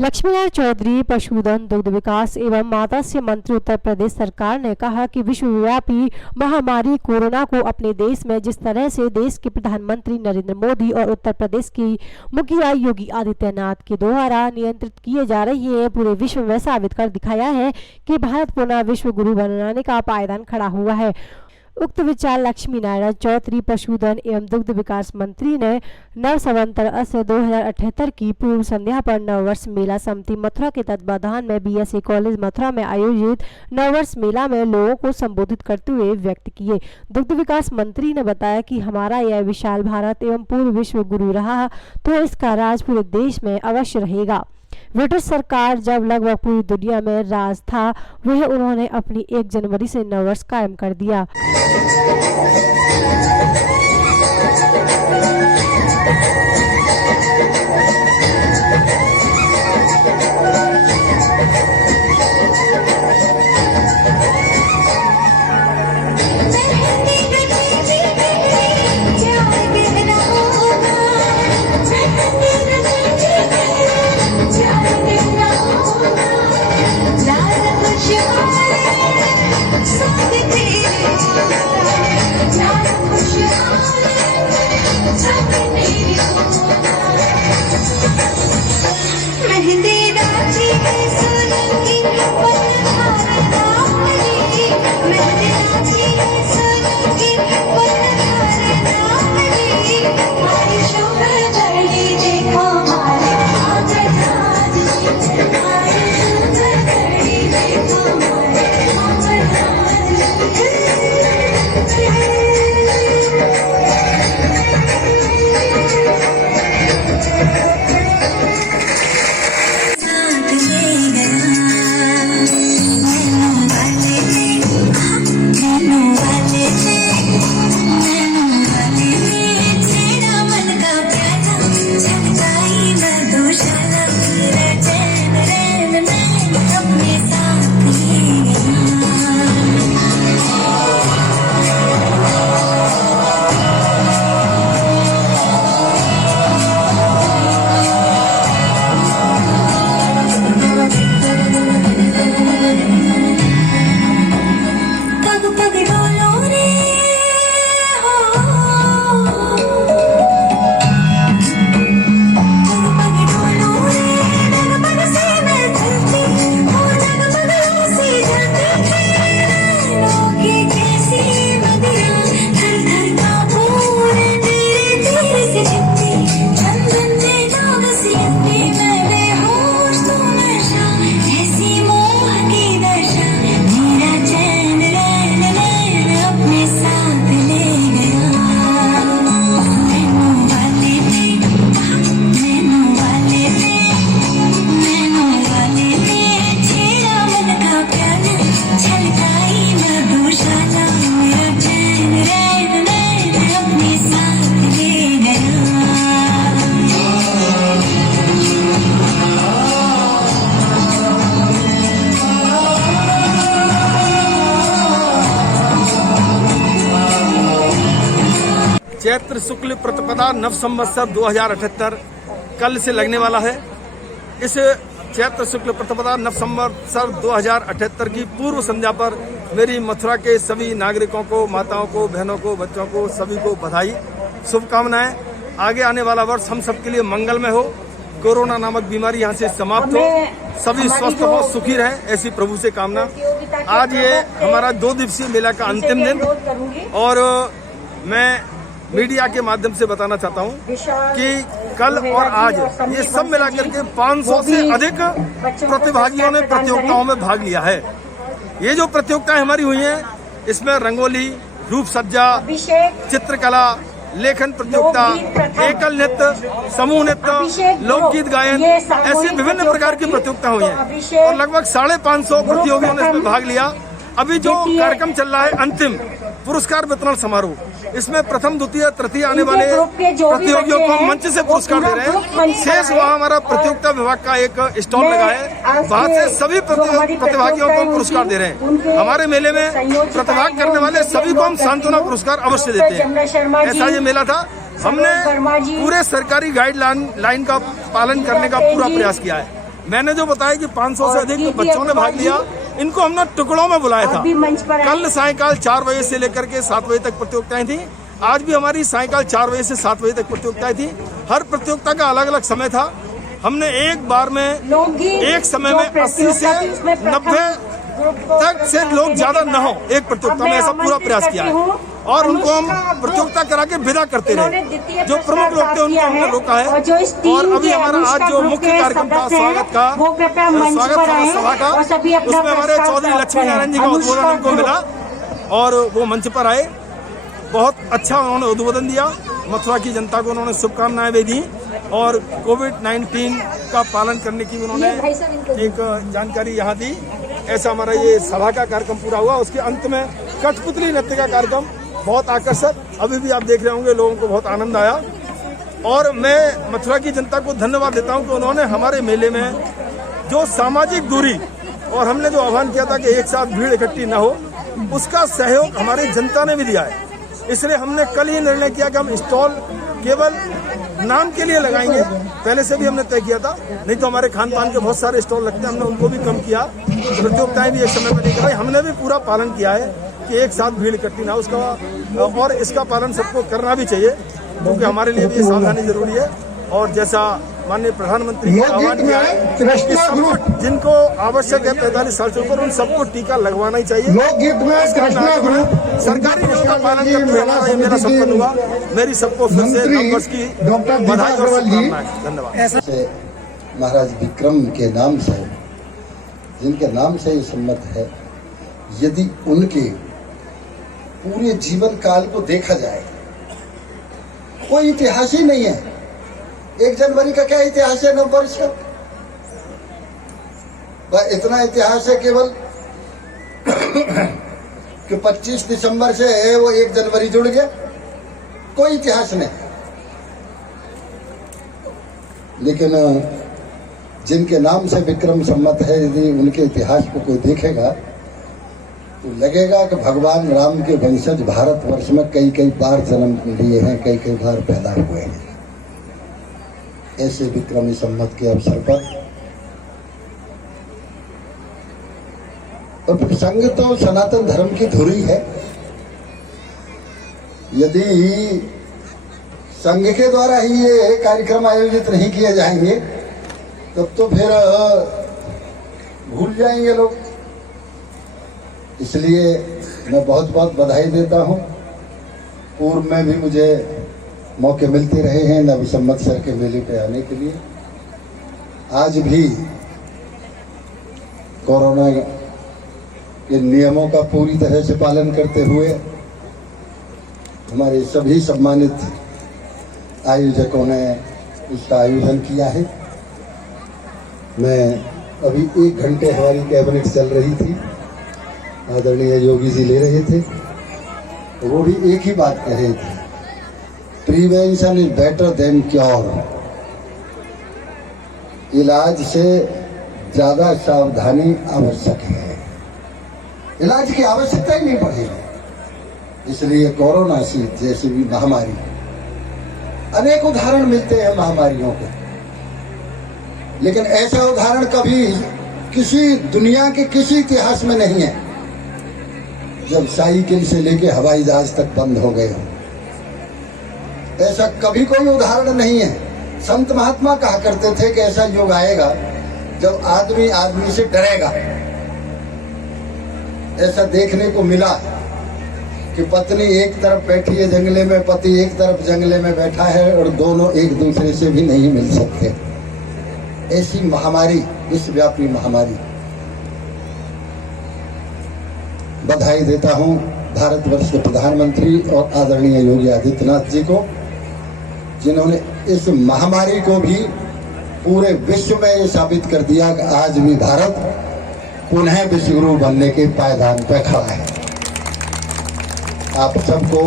लक्ष्मीनारायण चौधरी पशुधन दुग्ध विकास एवं मत्स्य मंत्री उत्तर प्रदेश सरकार ने कहा कि विश्वव्यापी महामारी कोरोना को अपने देश में जिस तरह से देश के प्रधानमंत्री नरेंद्र मोदी और उत्तर प्रदेश की मुखिया योगी आदित्यनाथ के द्वारा नियंत्रित किए जा रही है, पूरे विश्व में साबित कर दिखाया है कि भारत पुनः विश्व गुरु बनाने का पायदान खड़ा हुआ है। उक्त विचार लक्ष्मीनारायण चौधरी पशुधन एवं दुग्ध विकास मंत्री ने नव संवत्सर 2078 की पूर्व संध्या पर नववर्ष मेला समिति मथुरा के तत्वाधान में बीएसए कॉलेज मथुरा में आयोजित नववर्ष मेला में लोगों को संबोधित करते हुए व्यक्त किए। दुग्ध विकास मंत्री ने बताया कि हमारा यह विशाल भारत एवं पूर्व विश्व गुरु रहा तो इसका राज पूरे देश में अवश्य रहेगा। ब्रिटिश सरकार जब लगभग पूरी दुनिया में राज था, वह उन्होंने अपनी 1 जनवरी से नववर्ष कायम कर दिया। चैत्र शुक्ल प्रतिपदा नव संवत्सर 2078 कल से लगने वाला है। इस चैत्र शुक्ल प्रतिपदा नव संवत्सर 2078 की पूर्व संध्या पर मेरी मथुरा के सभी नागरिकों को, माताओं को, बहनों को, बच्चों को, सभी को बधाई, शुभकामनाएं। आगे आने वाला वर्ष हम सबके लिए मंगलमय हो, कोरोना नामक बीमारी यहाँ से समाप्त हो, सभी स्वस्थ हो, सुखी रहें, ऐसी प्रभु से कामना। आज ये हमारा 2 दिवसीय मेला का अंतिम दिन और मैं मीडिया के माध्यम से बताना चाहता हूं कि कल और आज ये सब मिलाकर के 500 से अधिक प्रतिभागियों ने प्रतियोगिताओं में भाग लिया है। ये जो प्रतियोगिताएं हमारी हुई हैं, इसमें रंगोली, रूप सज्जा, चित्रकला, लेखन प्रतियोगिता, एकल नृत्य, समूह नृत्य, लोकगीत गायन, ऐसी विभिन्न प्रकार की प्रतियोगिता हुई हैं और लगभग 550 प्रतियोगियों ने इसमें भाग लिया। अभी जो कार्यक्रम चल रहा है अंतिम पुरस्कार वितरण समारोह, इसमें प्रथम, द्वितीय, तृतीय आने वाले प्रतियोगियों को मंच से पुरस्कार दे रहे हैं। शेष वहाँ हमारा प्रतियोगिता विभाग का एक स्टॉल लगा है, वहाँ से सभी प्रतिभागियों को हम पुरस्कार दे रहे हैं। हमारे मेले में प्रतिभाग करने वाले सभी को हम सांत्वना पुरस्कार अवश्य देते हैं। ऐसा ये मेला था। हमने पूरे सरकारी गाइडलाइन का पालन करने का पूरा प्रयास किया है। मैंने जो बताया कि 500 से अधिक बच्चों ने भाग लिया, इनको हमने टुकड़ों में बुलाया था। कल सायंकाल 4 बजे से लेकर के 7 बजे तक प्रतियोगिताएं थी। आज भी हमारी सायंकाल 4 बजे से 7 बजे तक प्रतियोगिताएं थी। हर प्रतियोगिता का अलग अलग समय था। हमने एक बार में एक समय में 80 से 90 तक से लोग ज्यादा न हो एक प्रतियोगिता में, ऐसा पूरा प्रयास किया है। और उनको हम प्रतियोगिता करा के विदा करते रहे। जो प्रमुख लोग थे उनको हमने रोका है। और अभी हमारा आज जो मुख्य कार्यक्रम था स्वागत सभा का, उसमें हमारे चौधरी लक्ष्मी नारायण जी का उद्बोधन उनको मिला और वो मंच पर आए। बहुत अच्छा उन्होंने उद्बोधन दिया। मथुरा की जनता को उन्होंने शुभकामनाएं भी दी और कोविड-19 का पालन करने की उन्होंने एक जानकारी यहाँ दी। ऐसा हमारा ये सभा का कार्यक्रम पूरा हुआ। उसके अंत में कठपुतली नृत्य का कार्यक्रम बहुत आकर्षक, अभी भी आप देख रहे होंगे, लोगों को बहुत आनंद आया। और मैं मथुरा की जनता को धन्यवाद देता हूं कि उन्होंने हमारे मेले में जो सामाजिक दूरी और हमने जो आह्वान किया था कि एक साथ भीड़ इकट्ठी न हो, उसका सहयोग हमारी जनता ने भी दिया है। इसलिए हमने कल ही निर्णय किया कि हम स्टॉल केवल नाम के लिए लगाएंगे। पहले से भी हमने तय किया था, नहीं तो हमारे खान पान के बहुत सारे स्टॉल लगते हैं, हमने उनको भी कम किया। प्रतियोगिताएं भी एक समय पर नहीं कराई। हमने भी पूरा पालन किया है कि एक साथ भीड़ इकट्ठी ना हो उसका, और इसका पालन सबको करना भी चाहिए क्योंकि हमारे लिए भी ये सावधानी जरूरी है। और जैसा माननीय प्रधानमंत्री ने आह्वान किया है कि सबको जिनको आवश्यक है 45 साल से ऊपर, उन सबको टीका लगवाना ही चाहिए। सरकारी नियमों का पालन करते हुए हमारा ये मेरा संपन्न हुआ। मेरी सबको फिर से नववर्ष की बधाई और शुभकामनाएं। धन्यवाद। महाराज विक्रम के नाम से, जिनके नाम से ये सम्मत है, यदि उनके पूरे जीवन काल को देखा जाए, कोई इतिहास ही नहीं है। 1 जनवरी का क्या इतिहास है? नववर्ष का इतना इतिहास है केवल कि 25 दिसंबर से है वो 1 जनवरी जुड़ गया, कोई इतिहास नहीं। लेकिन जिनके नाम से विक्रम सम्मत है, यदि उनके इतिहास को कोई देखेगा तो लगेगा कि भगवान राम के वंशज भारतवर्ष में कई कई बार जन्म लिए हैं, कई कई बार पैदा हुए हैं। ऐसे विक्रमी सम्मत के अवसर पर और फिर संघ तो सनातन धर्म की धुरी है। यदि संघ के द्वारा ही ये कार्यक्रम आयोजित नहीं किए जाएंगे तब तो फिर भूल जाएंगे लोग। इसलिए मैं बहुत बहुत बधाई देता हूं। पूर्व में भी मुझे मौके मिलते रहे हैं नव संवत्सर के मेले पे आने के लिए। आज भी कोरोना के नियमों का पूरी तरह से पालन करते हुए हमारे सभी सम्मानित आयोजकों ने इसका आयोजन किया है। मैं अभी 1 घंटे हमारी कैबिनेट चल रही थी, आदरणीय योगी जी ले रहे थे, वो भी एक ही बात कह रहे थे, prevention is better than cure. इलाज से ज्यादा सावधानी आवश्यक है, इलाज की आवश्यकता ही नहीं पड़ेगी। इसलिए कोरोना से जैसे भी महामारी, अनेक उदाहरण मिलते हैं महामारियों के, लेकिन ऐसा उदाहरण कभी किसी दुनिया के किसी इतिहास में नहीं है जब साइकिल से लेके हवाई जहाज तक बंद हो गए हो। ऐसा कभी कोई उदाहरण नहीं है। संत महात्मा कहा करते थे कि ऐसा युग आएगा जब आदमी आदमी से डरेगा। ऐसा देखने को मिला कि पत्नी एक तरफ बैठी है जंगले में, पति एक तरफ जंगले में बैठा है और दोनों एक दूसरे से भी नहीं मिल सकते। ऐसी महामारी, विश्वव्यापी महामारी। बधाई देता हूं भारतवर्ष के प्रधानमंत्री और आदरणीय योगी आदित्यनाथ जी को, जिन्होंने इस महामारी को भी पूरे विश्व में ये साबित कर दिया कि आज भी भारत पुनः विश्वगुरु बनने के पायदान पर खड़ा है। आप सबको